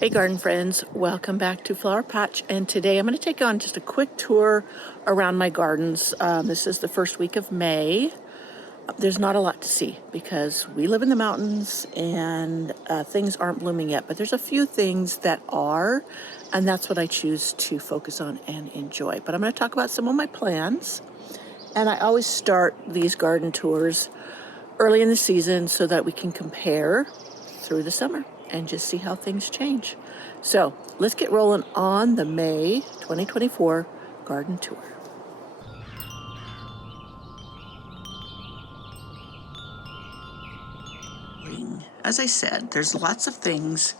Hey garden friends, welcome back to Flower Patch, and today I'm going to take you on just a quick tour around my gardens. This is the first week of May. There's not a lot to see because we live in the mountains and things aren't blooming yet, but there's a few things that are, and that's what I choose to focus on and enjoy. But I'm going to talk about some of my plans, and I always start these garden tours early in the season so that we can compare through the summer and just see how things change. So let's get rolling on the May 2024 garden tour. As I said, there's lots of things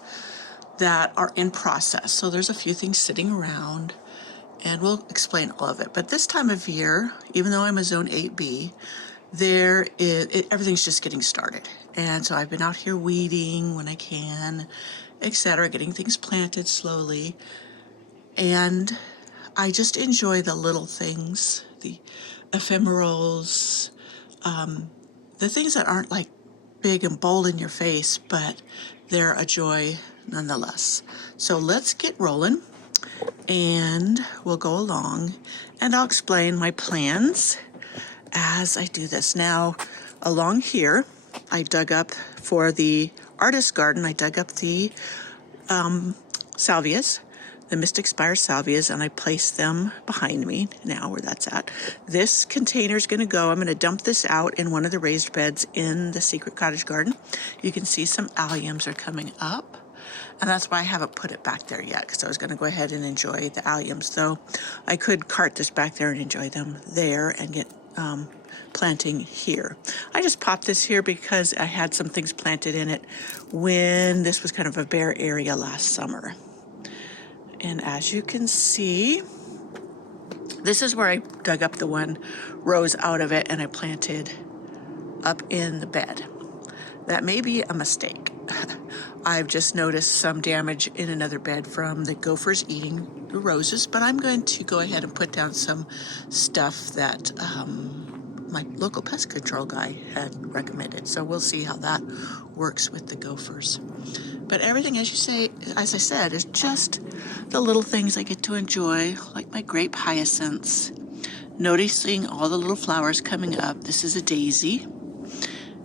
that are in process. So there's a few things sitting around and we'll explain all of it. But this time of year, even though I'm a zone 8B, everything's just getting started. And so I've been out here weeding when I can, etc., getting things planted slowly. And I just enjoy the little things, the ephemerals, the things that aren't like big and bold in your face, but they're a joy nonetheless. So let's get rolling and we'll go along and I'll explain my plans as I do this. Now, along here, I dug up for the artist garden, I dug up the salvias, the Mystic Spire salvias, and I placed them behind me now where that's at. This container is going to go, I'm going to dump this out in one of the raised beds in the Secret Cottage garden. You can see some alliums are coming up. And that's why I haven't put it back there yet, because I was going to go ahead and enjoy the alliums, though I could cart this back there and enjoy them there and get planting here. I just popped this here because I had some things planted in it when this was kind of a bare area last summer. And as you can see, this is where I dug up the one rose out of it and I planted up in the bed. That may be a mistake. I've just noticed some damage in another bed from the gophers eating the roses, but I'm going to go ahead and put down some stuff that my local pest control guy had recommended. So we'll see how that works with the gophers. But everything, as I said, is just the little things I get to enjoy, like my grape hyacinths, noticing all the little flowers coming up. This is a daisy.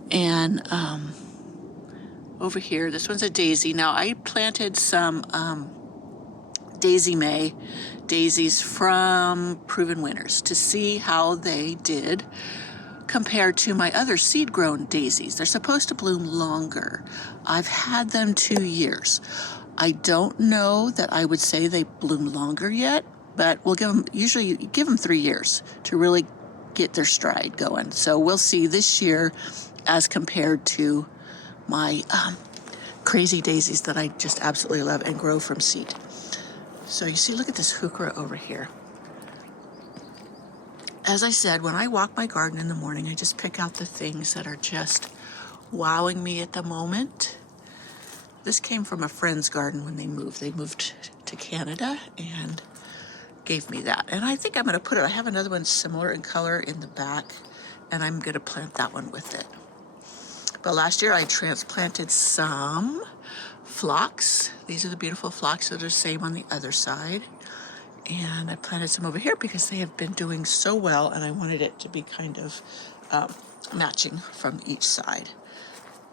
And over here, this one's a daisy. Now, I planted some Daisy May daisies from Proven Winners to see how they did compared to my other seed-grown daisies. They're supposed to bloom longer. I've had them 2 years. I don't know that I would say they bloom longer yet, but we'll usually give them 3 years to really get their stride going. So we'll see this year as compared to my crazy daisies that I just absolutely love and grow from seed. So you see, look at this heuchera over here. As I said, when I walk my garden in the morning, I just pick out the things that are just wowing me at the moment. This came from a friend's garden when they moved. They moved to Canada and gave me that. And I think I'm going to put it, I have another one similar in color in the back, and I'm going to plant that one with it. But last year I transplanted some phlox. These are the beautiful phlox that are the same on the other side. And I planted some over here because they have been doing so well and I wanted it to be kind of matching from each side.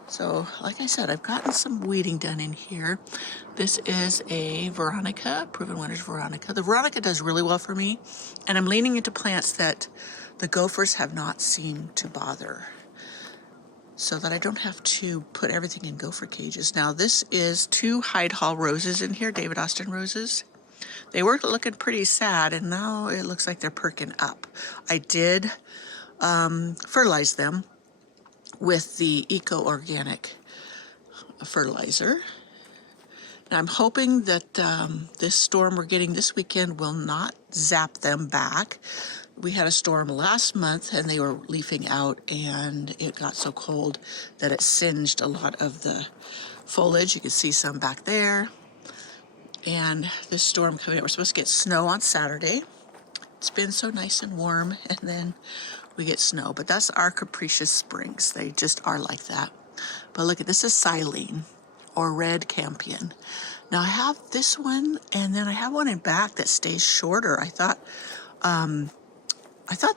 So like I said, I've gotten some weeding done in here. This is a Veronica, Proven Winners Veronica. The Veronica does really well for me, and I'm leaning into plants that the gophers have not seemed to bother, so that I don't have to put everything in gopher cages. Now this is 2 Hyde Hall roses in here, David Austin roses. They were looking pretty sad and now it looks like they're perking up. I did fertilize them with the eco-organic fertilizer. Now I'm hoping that this storm we're getting this weekend will not zap them back. We had a storm last month and they were leafing out and it got so cold that it singed a lot of the foliage. You can see some back there. And this storm coming up, we're supposed to get snow on Saturday. It's been so nice and warm, and then we get snow. But that's our capricious springs. They just are like that. But look at this, is silene. or red campion. Now I have this one, and then I have one in back that stays shorter. I thought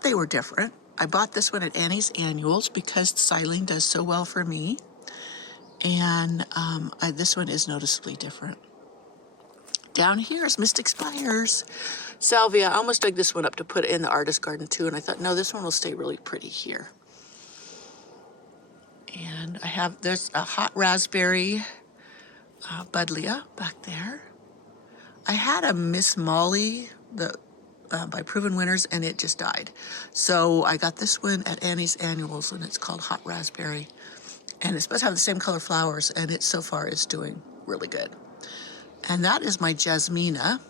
they were different. I bought this one at Annie's Annuals because Silene does so well for me. And this one is noticeably different. Down here is Mystic Spires. Salvia. I almost dug this one up to put in the artist garden too, and I thought, no, this one will stay really pretty here. And there's a hot raspberry buddleia back there. I had a Miss Molly by Proven Winners, and it just died. So I got this one at Annie's Annuals, and it's called Hot Raspberry. And it's supposed to have the same color flowers, and it so far is doing really good. And that is my Jasmina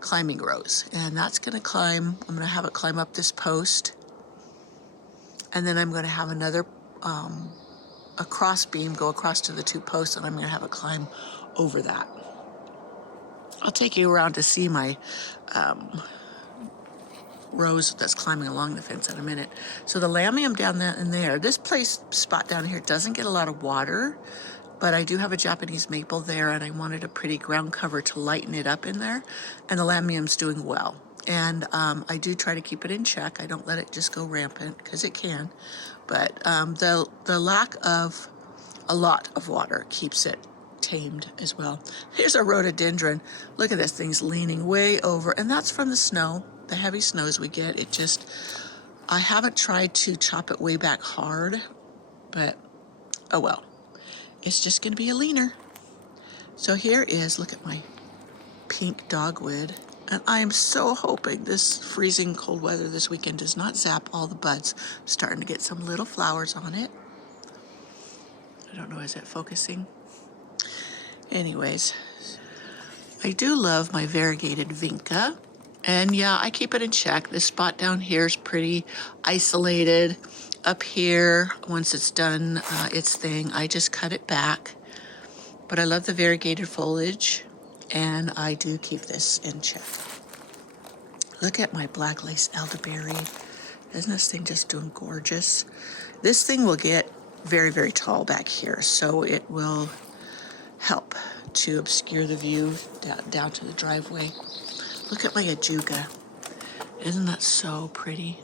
climbing rose. And that's going to climb, I'm going to have it climb up this post. And then I'm going to have another, a cross beam go across to the two posts, and I'm going to have it climb over that. I'll take you around to see my rose that's climbing along the fence in a minute. So the lamium down there in there, this spot down here doesn't get a lot of water, but I do have a Japanese maple there, and I wanted a pretty ground cover to lighten it up in there, and the lamium's doing well. And I do try to keep it in check. I don't let it just go rampant, because it can, but the lack of a lot of water keeps it tamed as well. Here's a rhododendron. Look at this thing's leaning way over, and that's from the snow, the heavy snows we get. I haven't tried to chop it way back hard, but oh well. It's just going to be a leaner. So here is, look at my pink dogwood, and I am so hoping this freezing cold weather this weekend does not zap all the buds. I'm starting to get some little flowers on it. I don't know, is it focusing? Anyways, I do love my variegated vinca, and yeah, I keep it in check. This spot down here is pretty isolated. Up here, once it's done its thing, I just cut it back. But I love the variegated foliage, and I do keep this in check. Look at my black lace elderberry. Isn't this thing just doing gorgeous? This thing will get very, very tall back here, so it will help to obscure the view down to the driveway. Look at my ajuga. Isn't that so pretty?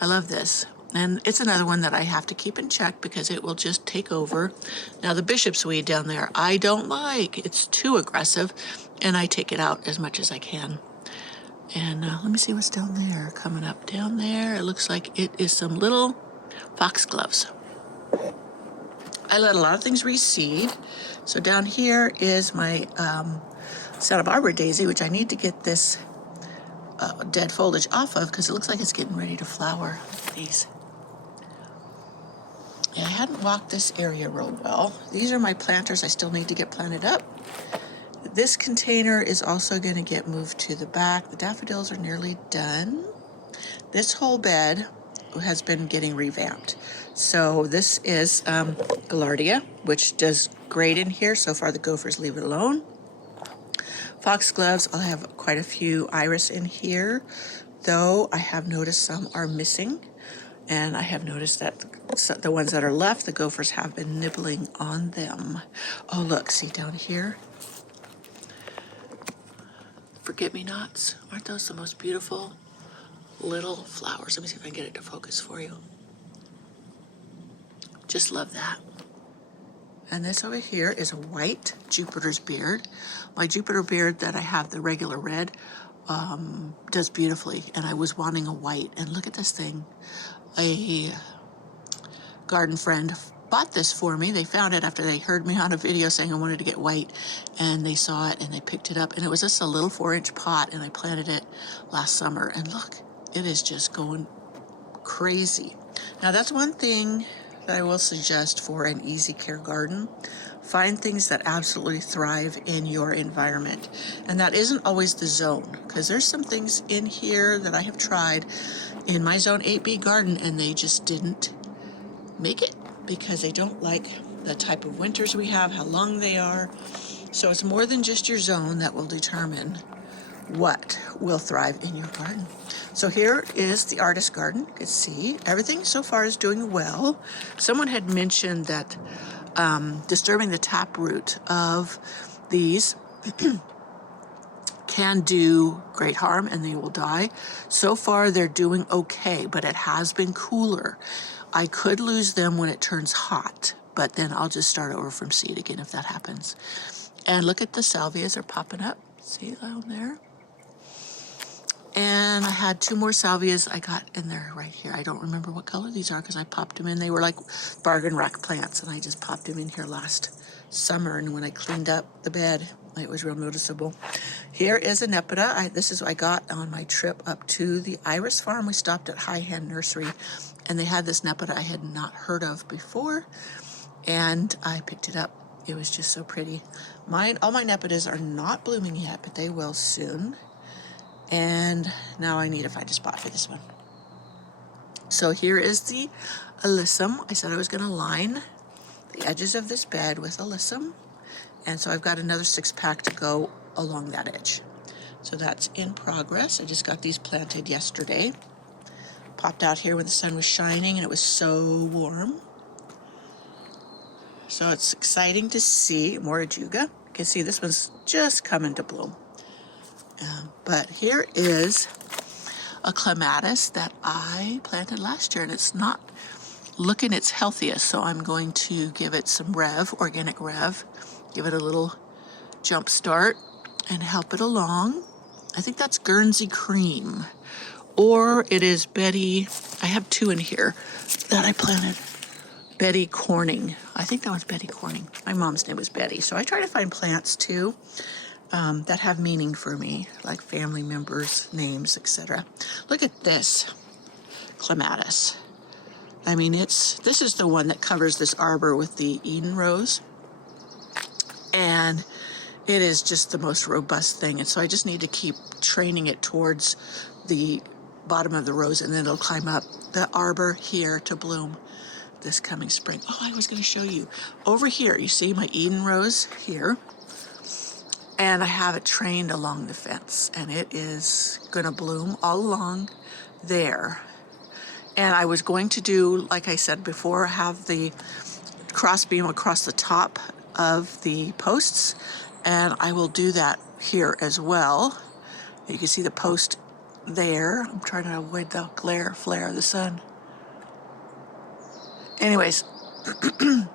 I love this. And it's another one that I have to keep in check because it will just take over. Now the bishop's weed down there, I don't like. It's too aggressive, and I take it out as much as I can. And let me see what's down there. Coming up down there, it looks like it is some little foxgloves. I let a lot of things reseed. So down here is my Santa Barbara daisy, which I need to get this dead foliage off of because it looks like it's getting ready to flower. Look at these. Yeah, I hadn't walked this area real well. These are my planters I still need to get planted up. This container is also going to get moved to the back. The daffodils are nearly done. This whole bed has been getting revamped. So this is Gaillardia, which does great in here. So far the Gophers leave it alone. Foxgloves, I'll have quite a few iris in here, though I have noticed some are missing. And I have noticed that the ones that are left, the Gophers have been nibbling on them. Oh, look, see down here? Forget-me-nots. Aren't those the most beautiful little flowers? Let me see if I can get it to focus for you. Just love that. And this over here is a white Jupiter's beard. My Jupiter beard that I have, the regular red, does beautifully. And I was wanting a white. And look at this thing. A garden friend bought this for me. They found it after they heard me on a video saying I wanted to get white, and they saw it and they picked it up, and it was just a little 4-inch pot, and I planted it last summer, and look, it is just going crazy. Now that's one thing that I will suggest for an easy care garden. Find things that absolutely thrive in your environment. And that isn't always the zone, because there's some things in here that I have tried in my zone 8B garden and they just didn't make it because they don't like the type of winters we have, how long they are. So it's more than just your zone that will determine what will thrive in your garden. So here is the artist garden. You can see everything so far is doing well. Someone had mentioned that disturbing the taproot of these can do great harm and they will die. So far they're doing okay, but it has been cooler. I could lose them when it turns hot, but then I'll just start over from seed again if that happens. And look at the salvias are popping up. See down there? And I had 2 more salvias I got in there right here. I don't remember what color these are because I popped them in. They were like bargain rack plants, and I just popped them in here last summer. And when I cleaned up the bed, it was real noticeable. Here is a nepeta. This is what I got on my trip up to the Iris farm. We stopped at High Hen Nursery, and they had this nepeta I had not heard of before, and I picked it up. It was just so pretty. All my nepetas are not blooming yet, but they will soon. And now I need to find a spot for this one. So here is the alyssum. I said I was going to line the edges of this bed with alyssum. And so I've got another 6-pack to go along that edge. So that's in progress. I just got these planted yesterday. Popped out here when the sun was shining and it was so warm. So it's exciting to see more ajuga. You can see this one's just coming to bloom. But here is a clematis that I planted last year, and it's not looking its healthiest, so I'm going to give it some organic rev, give it a little jump start and help it along. I think that's Guernsey Cream, or it is Betty. I have 2 in here that I planted. Betty Corning. I think that was Betty Corning. My mom's name was Betty, so I try to find plants too that have meaning for me, like family members' names, etc. Look at this clematis. I mean, this is the one that covers this arbor with the Eden rose, and it is just the most robust thing. And so I just need to keep training it towards the bottom of the rose, and then it'll climb up the arbor here to bloom this coming spring. Oh, I was going to show you over here. You see my Eden rose here, and I have it trained along the fence, and it is going to bloom all along there. And I was going to do, like I said before, have the cross beam across the top of the posts, and I will do that here as well. You can see the post there. I'm trying to avoid the flare of the sun. Anyways, I'm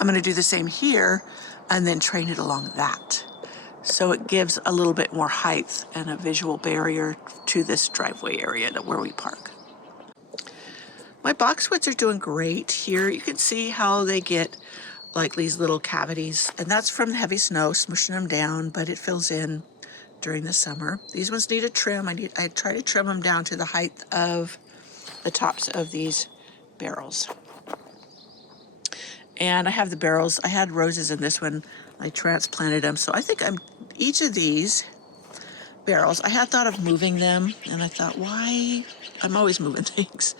going to do the same here and then train it along that. So it gives a little bit more height and a visual barrier to this driveway area where we park. My boxwoods are doing great. Here you can see how they get like these little cavities, and that's from the heavy snow smushing them down, but it fills in during the summer. These ones need a trim. I try to trim them down to the height of the tops of these barrels. And I have the barrels. I had roses in this one. I transplanted them. So I think each of these barrels, I had thought of moving them, and I thought, why? I'm always moving things.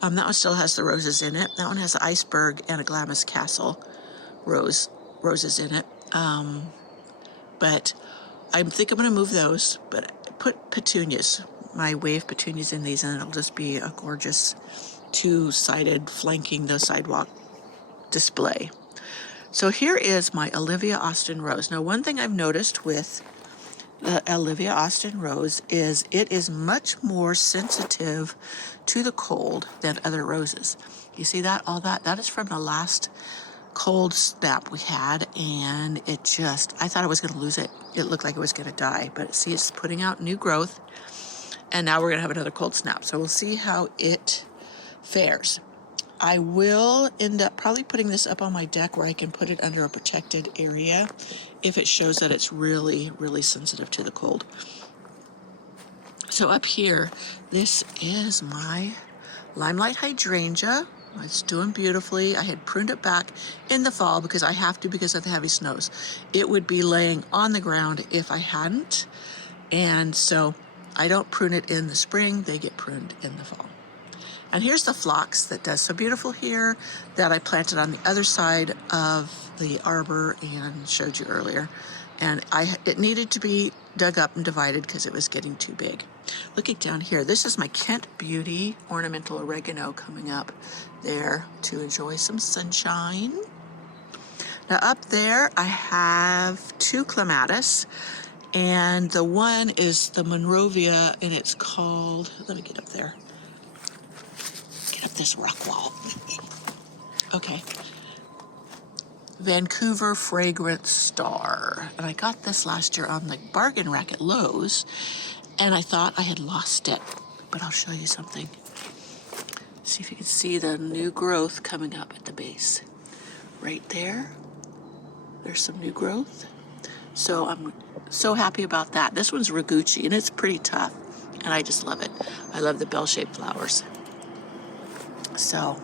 That one still has the roses in it. That one has an iceberg and a Glamis Castle roses in it. But I think I'm going to move those, but put petunias, my wave petunias in these, and it'll just be a gorgeous 2-sided flanking the sidewalk display. So here is my Olivia Austin rose. Now, one thing I've noticed with the Olivia Austin rose is it is much more sensitive to the cold than other roses. You see that? All that is from the last cold snap we had, and I thought I was going to lose it. It looked like it was going to die, but see, it's putting out new growth, and now we're going to have another cold snap. So we'll see how it fares. I will end up probably putting this up on my deck where I can put it under a protected area if it shows that it's really, really sensitive to the cold. So up here, this is my Limelight Hydrangea. It's doing beautifully. I had pruned it back in the fall because I have to because of the heavy snows. It would be laying on the ground if I hadn't. And so I don't prune it in the spring. They get pruned in the fall. And here's the phlox that does so beautiful here that I planted on the other side of the arbor and showed you earlier. And it needed to be dug up and divided because it was getting too big. Looking down here, this is my Kent Beauty ornamental oregano coming up there to enjoy some sunshine. Now up there I have 2 clematis, and the one is the Monrovia, and it's called, let me get up there, get up this rock wall. Okay, Vancouver Fragrant Star. And I got this last year on the bargain rack at Lowe's, and I thought I had lost it, but I'll show you something. See if you can see the new growth coming up at the base. Right there, there's some new growth. So I'm so happy about that. This one's Ragucci, and it's pretty tough, and I just love it. I love the bell-shaped flowers. So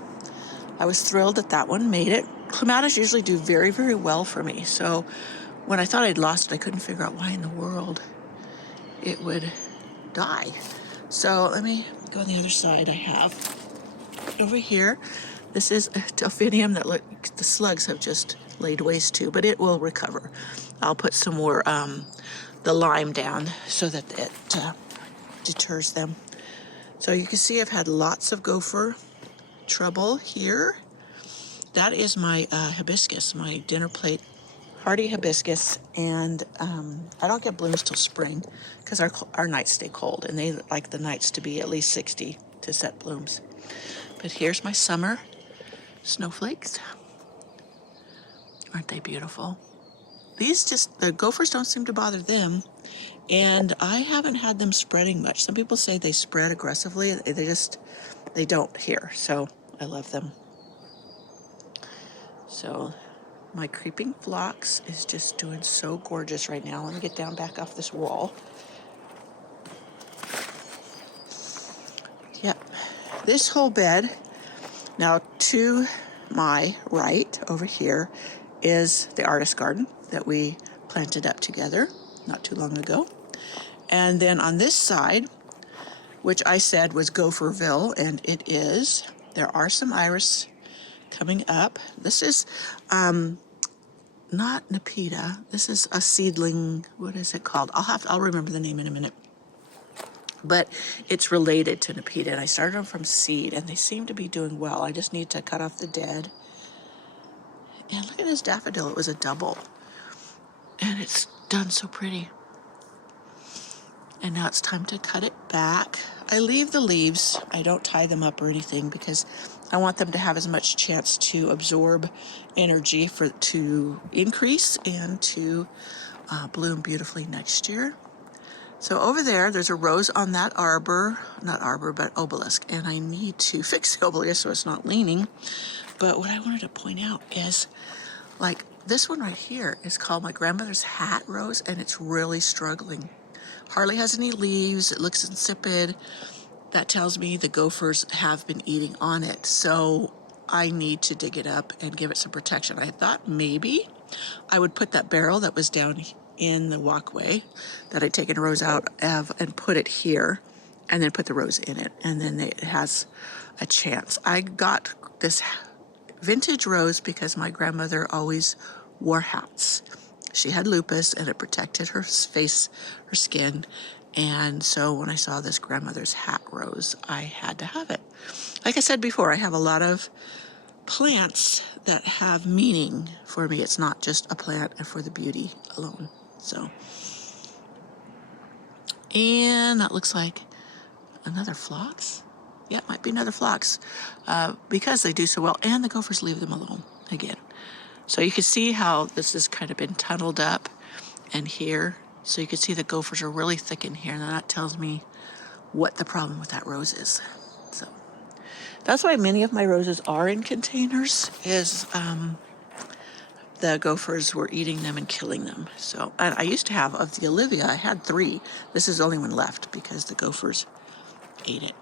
I was thrilled that that one made it. Clematis usually do very, very well for me. So when I thought I'd lost it, I couldn't figure out why in the world it would die. So let me go on the other side. I have over here, this is a delphinium that the slugs have just laid waste to, but it will recover. I'll put some more the lime down so that it deters them. So you can see I've had lots of gopher trouble here. That is my hibiscus, my dinner plate hardy hibiscus, and I don't get blooms till spring because our nights stay cold, and they like the nights to be at least 60 to set blooms. But here's my summer snowflakes. Aren't they beautiful? The gophers don't seem to bother them, and I haven't had them spreading much. Some people say they spread aggressively. They don't here, so I love them. So my creeping phlox is just doing so gorgeous right now. Let me get down back off this wall. Yep, this whole bed, now to my right over here is the artist garden that we planted up together not too long ago. And then on this side, which I said was Gopherville, and it is, there are some iris coming up. This is not Nepeta. This is a seedling. What is it called? I'll remember the name in a minute. But it's related to Nepeta, and I started them from seed, and they seem to be doing well. I just need to cut off the dead. And look at this daffodil. It was a double, and it's done so pretty. And now it's time to cut it back. I leave the leaves. I don't tie them up or anything because I want them to have as much chance to absorb energy to increase and to bloom beautifully next year. So over there's a rose on that but obelisk, and I need to fix the obelisk so it's not leaning. But what I wanted to point out is, like, this one right here is called my grandmother's hat rose, and it's really struggling. Hardly has any leaves. It looks insipid. That tells me the gophers have been eating on it. So I need to dig it up and give it some protection. I thought maybe I would put that barrel that was down in the walkway that I'd taken a rose out of and put it here, and then put the rose in it, and then it has a chance. I got this vintage rose because my grandmother always wore hats. She had lupus, and it protected her face, her skin, and so when I saw this grandmother's hat rose, I had to have it. Like I said before, I have a lot of plants that have meaning for me. It's not just a plant and for the beauty alone. So, and that looks like another phlox. Yeah, it might be another phlox because they do so well, and the gophers leave them alone again. So you can see how this has kind of been tunneled up and here. So you can see the gophers are really thick in here, and that tells me what the problem with that rose is. So that's why many of my roses are in containers, is the gophers were eating them and killing them. So I used to have, of the Olivia, I had 3. This is the only one left because the gophers ate it.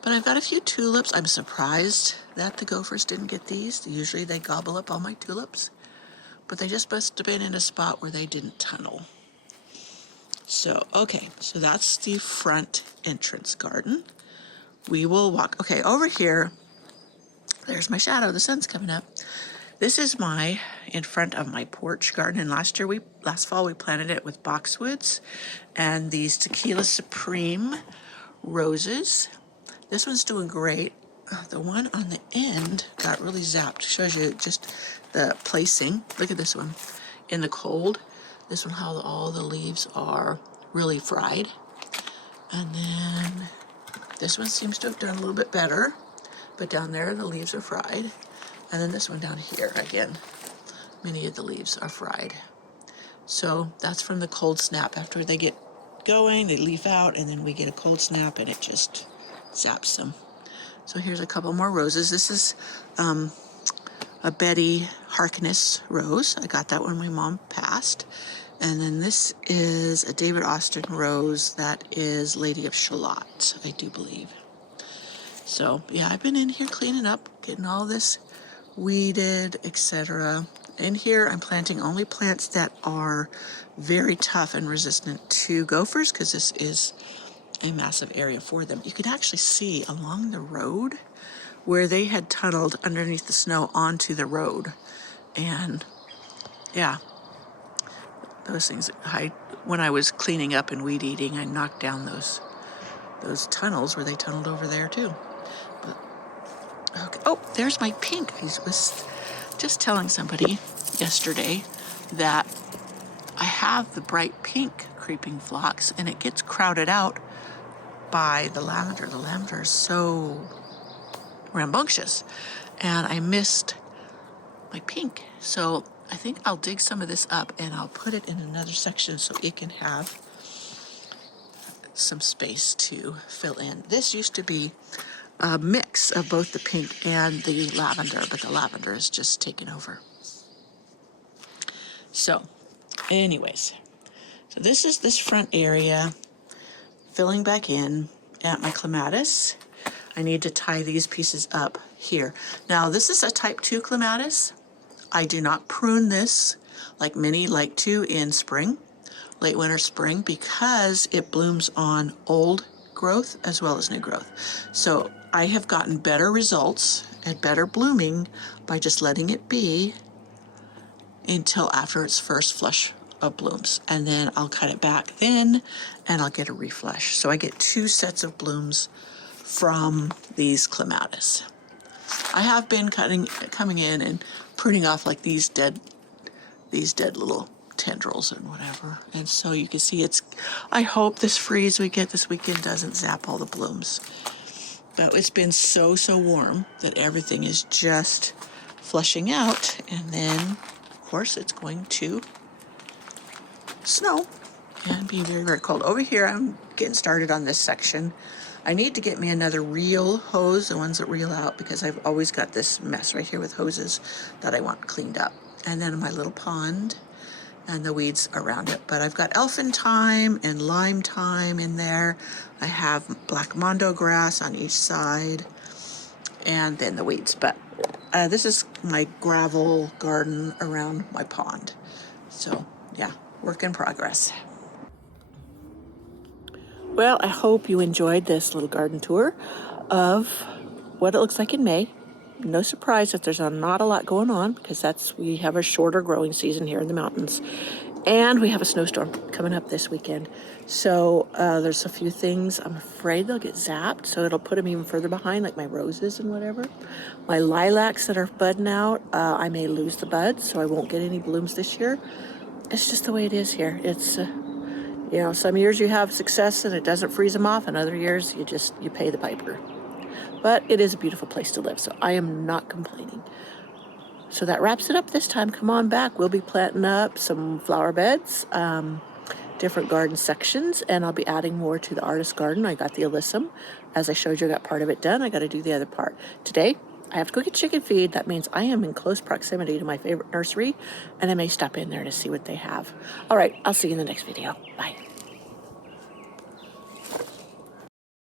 But I've got a few tulips. I'm surprised that the gophers didn't get these. Usually they gobble up all my tulips, but they just must have been in a spot where they didn't tunnel. So, okay, so that's the front entrance garden. We will walk, okay, over here, there's my shadow, the sun's coming up. This is in front of my porch garden, and last fall we planted it with boxwoods and these Tequila Supreme roses. This one's doing great. The one on the end got really zapped. Shows you just the placing. Look at this one. In the cold, this one, how all the leaves are really fried. And then this one seems to have done a little bit better, but down there the leaves are fried. And then this one down here, again, many of the leaves are fried. So that's from the cold snap. After they get going, they leaf out, and then we get a cold snap and it just zaps them. So here's a couple more roses. This is a Betty Harkness rose. I got that when my mom passed. And then this is a David Austin rose that is Lady of Shalott, I do believe. So yeah, I've been in here cleaning up, getting all this weeded, etc. In here, I'm planting only plants that are very tough and resistant to gophers, because this is a massive area for them. You can actually see along the road where they had tunneled underneath the snow onto the road. And yeah, those things, when I was cleaning up and weed eating, I knocked down those tunnels where they tunneled over there too. But, okay. Oh, there's my pink. I was just telling somebody yesterday that I have the bright pink creeping phlox, and it gets crowded out by the lavender. The lavender is so rambunctious, and I missed my pink. So I think I'll dig some of this up and I'll put it in another section so it can have some space to fill in. This used to be a mix of both the pink and the lavender, but the lavender is just taken over. So anyways, so this is this front area filling back in at my clematis. I need to tie these pieces up here. Now this is a type 2 clematis. I do not prune this like many like to in spring, late winter, spring, because it blooms on old growth as well as new growth. So I have gotten better results and better blooming by just letting it be until after its first flush of blooms. And then I'll cut it back then and I'll get a reflush. So I get 2 sets of blooms from these clematis. I have been coming in and pruning off like these dead little tendrils and whatever. And so you can see I hope this freeze we get this weekend doesn't zap all the blooms. But it's been so warm that everything is just flushing out. And then, of course, it's going to snow and be very cold. Over here, I'm getting started on this section. I need to get me another reel hose, the ones that reel out, because I've always got this mess right here with hoses that I want cleaned up. And then my little pond and the weeds around it. But I've got elfin thyme and lime thyme in there. I have black mondo grass on each side, and then the weeds. But this is my gravel garden around my pond. So yeah, work in progress. Well, I hope you enjoyed this little garden tour of what it looks like in May. No surprise that there's not a lot going on, because we have a shorter growing season here in the mountains. And we have a snowstorm coming up this weekend. So there's a few things. I'm afraid they'll get zapped, so it'll put them even further behind, like my roses and whatever. My lilacs that are budding out, I may lose the buds, so I won't get any blooms this year. It's just the way it is here. It's some years you have success and it doesn't freeze them off, and other years you pay the piper. But it is a beautiful place to live, so I am not complaining. So that wraps it up this time. Come on back. We'll be planting up some flower beds, different garden sections, and I'll be adding more to the artist garden. I got the alyssum. As I showed you, I got part of it done. I got to do the other part. Today, I have to go get chicken feed. That means I am in close proximity to my favorite nursery, and I may stop in there to see what they have. All right, I'll see you in the next video. Bye.